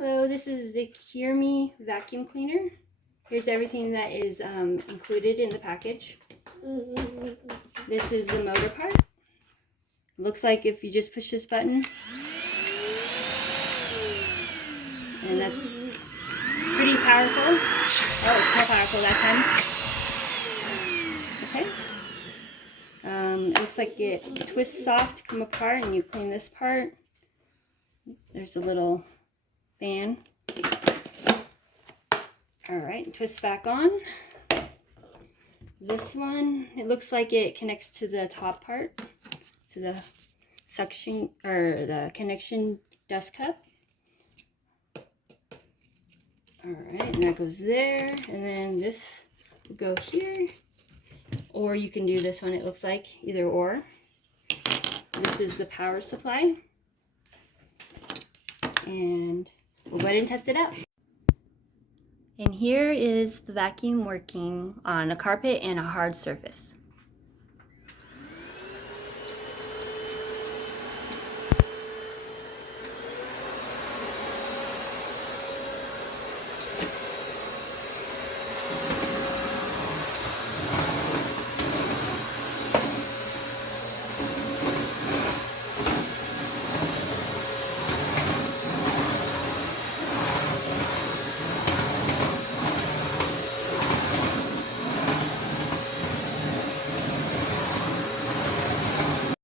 Hello, this is the Keromee vacuum cleaner. Here's everything that is included in the package. This is the motor part. Looks like if you just push this button, and that's pretty powerful. Oh, it's more powerful that time. Okay. It looks like it twists off to come apart, and you clean this part. There's a little fan. Alright, twist back on. This one, it looks like it connects to the top part, to the suction or the connection dust cup. Alright, and that goes there, and then this will go here. Or you can do this one, it looks like, either or. This is the power supply. And we'll go ahead and test it out. And here is the vacuum working on a carpet and a hard surface.